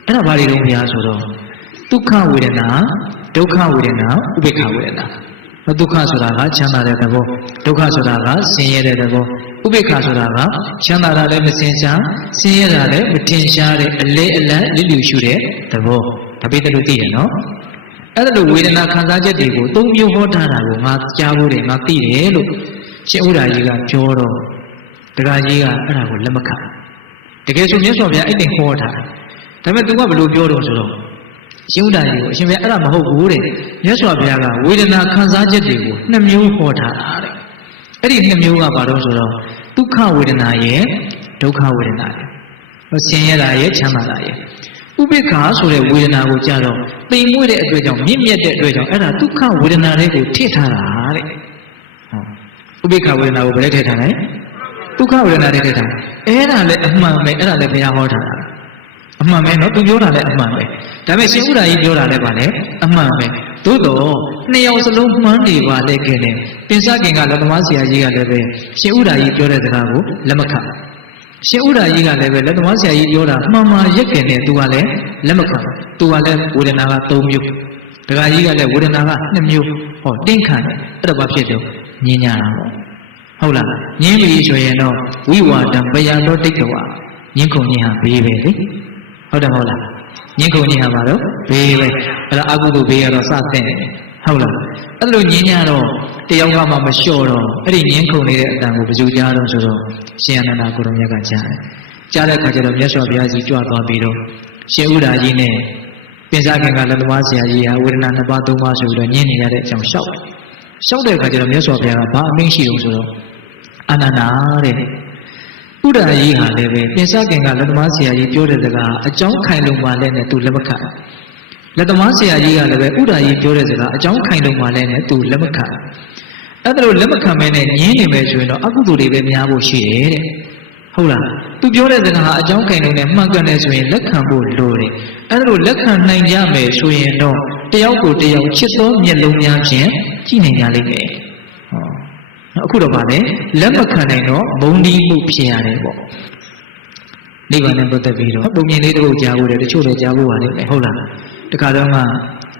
အဲ့ဒါဘာတွေတော့ဘုရားဆိုတော့ဒုက္ခဝေဒနာဒုက္ခဝေဒနာဥပေက္ခဝေဒနာဒုက္ခဆိုတာကချမ်းသာတဲ့သဘောဒုက္ခဆိုတာကဆင်းရဲတဲ့သဘောဥပေက္ခဆိုတာကချမ်းသာတာလည်းမစင်ရှားဆင်းရဲတာလည်းမထင်ရှားတဲ့အလဲအလတ်လိလူရှုတဲ့သဘောဒါပေတဲ့လို့သိတယ်နော်အဲ့ဒါလိုဝေဒနာခံစားချက်တွေကိုသုံးမျိုးဟောထားတာကိုငါကြားဖို့တယ်ငါသိတယ်လို့ရှင်ဥဒ္ဒါကြီးကပြောတော့တရားကြီးကအဲ့ဒါကိုလက်မခံတကယ်ဆိုမြတ်စွာဘုရားအဲ့ဒီဟောထား ဒါပေမဲ့ तू ကဘယ်လိုပြောတော့ဆိုတော့ရှင်ဥဒ္ဒါကြီးကိုအရှင်ဘုရားအဲ့ဒါမဟုတ်ဘူးတဲ့မြတ်စွာဘုရားကဝေဒနာခံစားချက်တွေကိုနှစ်မျိုးဟောထားတာတဲ့အဲ့ဒီနှစ်မျိုးကဘာလို့ဆိုတော့ဒုက္ခဝေဒနာရဲ့ဒုက္ခဝေဒနာရဲ့ဆင်းရဲတာရဲ့ချမ်းသာတာရဲ့ဥပိ္ပခာဆိုတဲ့ဝေဒနာကိုကြတော့တိမ်မွေ့တဲ့အတွက်ကြောင့်မြင့်မြတ်တဲ့အတွက်ကြောင့်အဲ့ဒါဒုက္ခဝေဒနာလေးကိုထည့်ထားတာတဲ့ဟောဥပိ္ပခာဝေဒနာကိုဘယ်နဲ့ထည့်ထားလဲဒုက္ခဝေဒနာလေးထည့်ထားအဲ့ဒါလည်းအမှန်ပဲအဲ့ဒါလည်းဘုရားဟောထားတာ အမှန်ပဲနော်သူပြောတာလည်းအမှန်ပဲဒါပေမဲ့ရှင်ဥဒ္ဒါကြီးပြောတာလည်းဗာလဲအမှန်ပဲသို့တော့နှစ်ယောက်စလုံးမှန်းနေပါလေခင်တယ်ပင်စခင်ကလက်သမားဆရာကြီးကလည်းပဲရှင်ဥဒ္ဒါကြီးပြောတဲ့စကားကိုလက်မခံရှင်ဥဒ္ဒါကြီးကလည်းပဲလက်သမားဆရာကြီးပြောတာမှန်မှန်ရက်ခင်တယ်သူကလည်းလက်မခံသူကလည်းဝေဒနာက၃မျိုးဒကာကြီးကလည်းဝေဒနာက2မျိုးဟောတင်းခံတယ်အဲ့ဒါဘာဖြစ်တော့ညင်ညာတာပေါ့ဟုတ်လားညင်းပြီဆိုရင်တော့ဝိဝါဒံပယလောတိတ်တဝညင်းခုန်ညင်းဟာဘေးပဲလေ ဟုတ်တယ်မဟုတ်လားညင်းခုန်ညင်းဟာပါတော့ဘေးပဲအဲ့ဒါအကုသိုလ်ဘေးကတော့စတဲ့ဟုတ်လားအဲ့လိုညင်းညာတော့တယောက်ကမှမလျှော့တော့အဲ့ဒီညင်းခုန်နေတဲ့အတန်ကိုဘယ်သူကြားတော့ဆိုတော့ရှင်အနန္ဒကိုရမြတ်ကကြားတယ်ကြားတဲ့အခါကျတော့မြတ်စွာဘုရားကြီးကြွသွားပြီးတော့ရှင်ဥဒ္ဒါကြီးနဲ့ပင်စားခင်ကလက်သမားဆရာကြီးဟာဝေဒနာနှစ်ပါးသုံးပါးဆိုပြီးတော့ညင်းနေရတဲ့အကြောင်းရှောက်တယ်ရှောက်တဲ့အခါကျတော့မြတ်စွာဘုရားကဘာအမင်းရှိတော့ဆိုတော့အနန္ဒာတဲ့ ဥဒ္ဒါကြီးဟာလည်းပဲပြင်စခင်ကလက်သမားဆရာကြီးပြောတဲ့စကားအကြောင်းခိုင်လုံပါလဲနဲ့သူလက်မခံလက်သမားဆရာကြီးကလည်းပဲဥဒ္ဒါကြီးပြောတဲ့စကားအကြောင်းခိုင်လုံပါလဲနဲ့သူလက်မခံအဲ့ဒါလိုလက်မခံမဲနဲ့ညင်းနေမယ်ဆိုရင်တော့အကုသိုလ်တွေပဲများဖို့ရှိတယ်တဲ့ဟုတ်လားသူပြောတဲ့စကားဟာအကြောင်းခိုင်လုံနဲ့မှန်ကန်တယ်ဆိုရင်လက်ခံဖို့လိုတယ်အဲ့ဒါလိုလက်ခံနိုင်ကြမယ်ဆိုရင်တော့တယောက်ကိုတယောက်ချစ်သောမျက်လုံးများဖြင့်ကြည့်နိုင်ကြလိမ့်မယ်ဟော အခုတော့ဗာလေလက်မခံနိုင်တော့မုန်းတီးမှုဖြစ်ရတယ်ပေါ့နိဗ္ဗာန်နဲ့ပတ်သက်ပြီးတော့ပုံမြင်လေးတစ်ခုကြားဖို့တယ်တချို့လည်းကြားဖို့ပါလိမ့်မယ်ဟုတ်လားတခါတော့မှ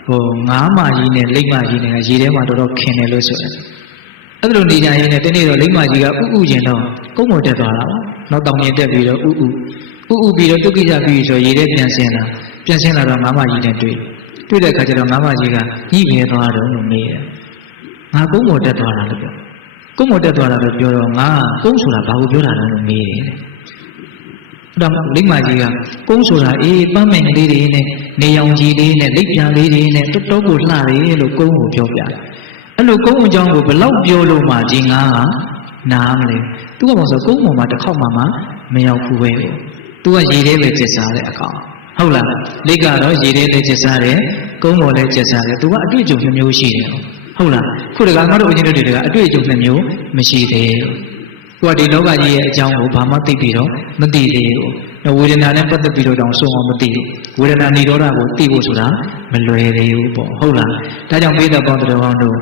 ဟိုငားမကြီးနဲ့လိမ့်မကြီးနဲ့ရေထဲမှာတော်တော်ခင်တယ်လို့ဆိုတယ်အဲ့လိုနေကြရင်လည်းတနေ့တော့လိမ့်မကြီးကဥဥကျင်တော့ကုန်းပေါ်တက်သွားတာပါနောက်တောင်မြင်တက်ပြီးတော့ဥဥဥဥပြီးတော့တုကိကြပြီးဆိုရေထဲပြန်ဆင်းလာပြန်ဆင်းလာတော့ငားမကြီးနဲ့တွေ့တွေ့တဲ့အခါကျတော့ငားမကြီးကညှိပြဲသွားတော့လို့မေးတယ်ငါကုန်းပေါ်တက်သွားတာလို့ပြော ကုန်းပေါ်တက်သွားတာလို့ပြောတော့ငါကုန်းဆိုတာဘာကိုပြောတာလဲလို့မေးတယ်ဒါမှလိမ္မာကြီးကကုန်းဆိုတာအေးပန်းမင်ကလေးတွေနဲ့နေရောင်ကြီးလေးနဲ့လက်ပြလေးတွေနဲ့တော်တော်ကိုလှတယ်လို့ကုန်းကိုပြောပြတယ်အဲ့လိုကုန်းအကြောင်းကိုဘလောက်ပြောလို့မှဒီငါကနားမလဲသူကမဆိုကုန်းပေါ်မှာတစ်ခေါက်မှမမရောက်ဘူးပဲသူကရေထဲပဲကျစ်စားတဲ့အကောင်ဟုတ်လားလက်ကတော့ရေထဲလည်းကျစ်စားတယ်ကုန်းပေါ်လည်းကျစ်စားတယ်သူကအတွေ့အကြုံတစ်မျိုးရှိတယ် ဟုတ်လားခုတကငါတို့အချင်းတို့တွေကအတွေ့အကြုံတစ်မျိုးမရှိသေးဘူးသူကဒီလောကကြီးရဲ့အကြောင်းကိုဘာမှသိပြီးတော့မသိသေးဘူးတော့ဝေဒနာနဲ့ပတ်သက်ပြီးတော့တောင်ဆုံးအောင်မသိဘူးဝေဒနာនិရောဓကိုသိဖို့ဆိုတာမလွယ်သေးဘူးပေါ့ဟုတ်လားဒါကြောင့်ပိဿကောင်းတော်ကောင်းတို့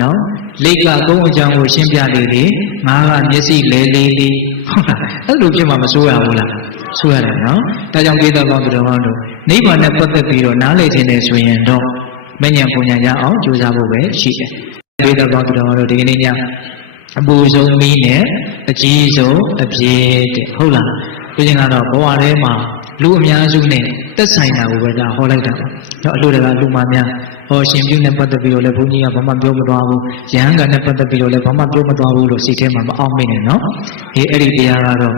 နော်လိတ်ကကုန်းအကြောင်းကိုရှင်းပြလေလေငါကမျက်စိလဲလေးလေးဟုတ်လားအဲ့လိုဖြစ်မှမစိုးရဘူးလားစိုးရတယ်နော်ဒါကြောင့်ပိဿကောင်းတော်ကောင်းတို့နိဗ္ဗာန်နဲ့ပတ်သက်ပြီးတော့နားလည်ခြင်းနဲ့ဆိုရင်တော့ မဉ္ဇဉ်ပူညာရအောင်ကြိုးစားဖို့ပဲရှိတယ်ပိဿကောင်းတော်ကောင်းတို့ဒီကနေ့ညအပူဆုံးမီးနဲ့အကြီးဆုံးအပြည့်တဲ့ဟုတ်လားပြင်းကတော့ဘဝထဲမှာလူအများစုနဲ့တက်ဆိုင်တာကိုပဲဒါဟောလိုက်တာပေါ့တော့အလို့တကလူမများဟောရှင်ပြုနဲ့ပတ်သက်ပြီးတော့လည်းဘုန်းကြီးကဘာမှပြောမသွားဘူးယဟန်ကနဲ့ပတ်သက်ပြီးတော့လည်းဘာမှပြောမသွားဘူးလို့စိတ်ထဲမှာမအောင်မိနဲ့နော်အေးအဲ့ဒီတရားကတော့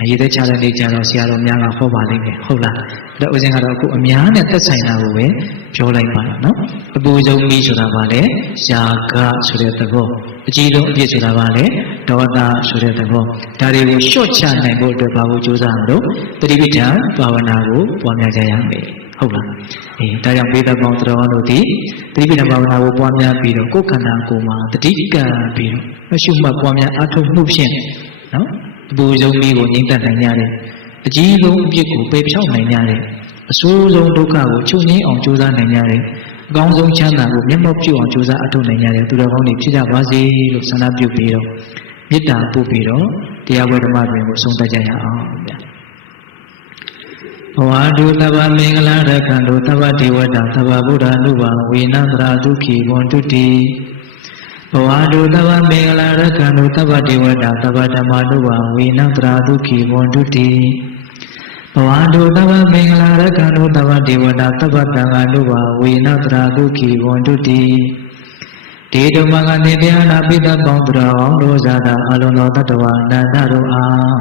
အရေးသက်ချတဲ့နေကြတော့ဆရာတော်များကဟောပါလိမ့်မယ်ဟုတ်လားဒါဥစဉ်ကတော့အခုအများနဲ့တက်ဆိုင်တာကိုပဲပြောလိုက်ပါတော့နော်အပူဆုံးပြီးဆိုတာကလည်းယာကဆိုတဲ့သဘောအကြီးဆုံးအပြစ်ဆိုတာကလည်းဒေါသဆိုတဲ့သဘောဒါတွေကိုလျှော့ချနိုင်ဖို့အတွက်ဘာကိုကြိုးစားမလို့တတိပိဋ္ဌာဘာဝနာကိုပွားများကြရမယ်ဟုတ်လားအေးဒါကြောင့်ဘေးသက်ပေါင်းတော်တို့ဒီတတိပိဋ္ဌာဘာဝနာကိုပွားများပြီးတော့ကိုယ်ခန္ဓာကိုယ်မှာတတိကံပြီးတော့အရှုမှတ်ပွားများအထုပ်မှုဖြင့်နော် အပူဆုံးပြီးကိုငြိမ့်သက်နိုင်ကြတယ်အကြီးဆုံးအပြစ်ကိုပယ်ဖြောက်နိုင်ကြတယ်အဆိုးဆုံးဒုက္ခကိုချုပ်ငြိမ်းအောင်ကြိုးစားနိုင်ကြတယ်အကောင်းဆုံးချမ်းသာကိုမျက်မှောက်ပြုအောင်ကြိုးစားအထောက်နိုင်ကြတယ်သူတော်ကောင်းတွေဖြစ်ကြပါစေလို့ဆန္ဒပြုပြီးတော့မေတ္တာပို့ပြီးတော့တရားဝဲဓမ္မတွေကိုဆုံးသတ်ကြရအောင်ဗျာဘဝတုသဗ္ဗမင်္ဂလာရခန္တုသဗ္ဗဒေဝတာသဗ္ဗဗုဒ္ဓ ानु ဘာဝေနန္တရာဒုက္ခိဘွန်တုတိ ဘဝတုသဗ္ဗမင်္ဂလာရခန္တုသဗ္ဗဒေဝတာသဗ္ဗဓမ္မာနုဘာဝေနန္တရာဒုက္ခိဘွန်တုတိဘဝတုသဗ္ဗမင်္ဂလာရခန္တုသဗ္ဗဒေဝတာသဗ္ဗတံဃာနုဘာဝေနန္တရာဒုက္ခိဘွန်တုတိဒေတုမကနေတရားနာပိတပေါင်းသူတော်ကောင်းတို့ဇာတာအလုံးတော်တတ္တဝါအနန္တတို့အား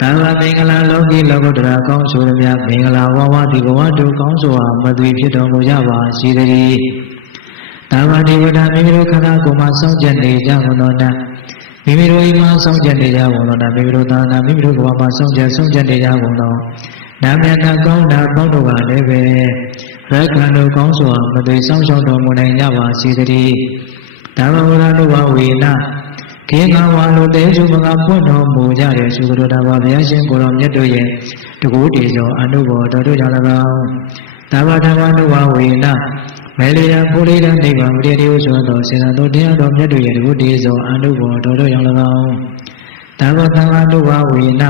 တာဝမင်္ဂလာလောကီလောကုတ္တရာကောင်းဆိုရမြမင်္ဂလာဝဝတိဘဝတုကောင်းစွာမသွေဖြစ်တော်မူကြပါစေတည်း တာဝတိဝဒမိမိတို့ခန္ဓာကိုယ်မှာစောင့်ကြနေကြကုန်သောနာမိမိတို့အိမ်မှာစောင့်ကြနေကြကုန်သောနာမိမိတို့သာနာမိမိတို့ဘဝမှာစောင့်ကြစောင့်ကြနေကြကုန်သောနာမည်နာကောင်းတာပေါင်းတို့ကလည်းပဲရက္ခဏတို့ကောင်းစွာမသွေဆောင်ရှောက်တော်မူနိုင်ကြပါစေတည်းဓမ္မဝရနုဘဝေနခေငါဝါလိုတဲစုမကပွင့်တော်မူကြတဲ့သုခရတဘာဘုရားရှင်ကိုယ်တော်မြတ်တို့ရဲ့တကူတည်သောအနုဘောတော်တို့ကြောင့်၎င်းသာဝဓမ္မနုဘဝေန မဲလီယံပူလိတံနိဗ္ဗာန်မတည်းသေးဆိုသောစေတသောတရားတော်မြတ်တို့ရဲ့တကူတည်သောအနုဘောတော်တို့ကြောင့်၎င်းသာဝသံဃာနုဘဝေန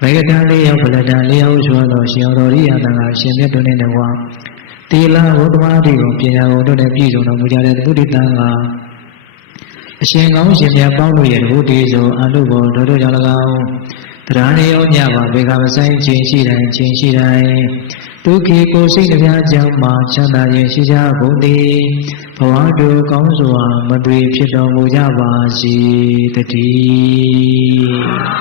ဘေကတံလေးရောက်ပလတံလေးရောက်ဆိုသောရှင်တော်ရိယတံဃာရှင်မြတ်တို့နှင့်တကွာတိလဝတ္တမတိကိုပညာကိုတို့နဲ့ပြည့်စုံတော်မူကြတဲ့သုတိတံဃာအရှင်ကောင်းရှင်မြတ်ပေါင်းတို့ရဲ့တခုတည်းဆိုအတုဘောတို့တို့ကြောင့်၎င်းတရားနေရောညပါဘေကမဆိုင်ခြင်းရှိတိုင်းခြင်းရှိတိုင်း ဒုက္ခိကိုစိတ်တရားကြောင့်မှချမ်းသာခြင်းရှိကြကုန်သည်ဘဝတို့ကောင်းစွာမသွေဖြစ်တော်မူကြပါစေတည်း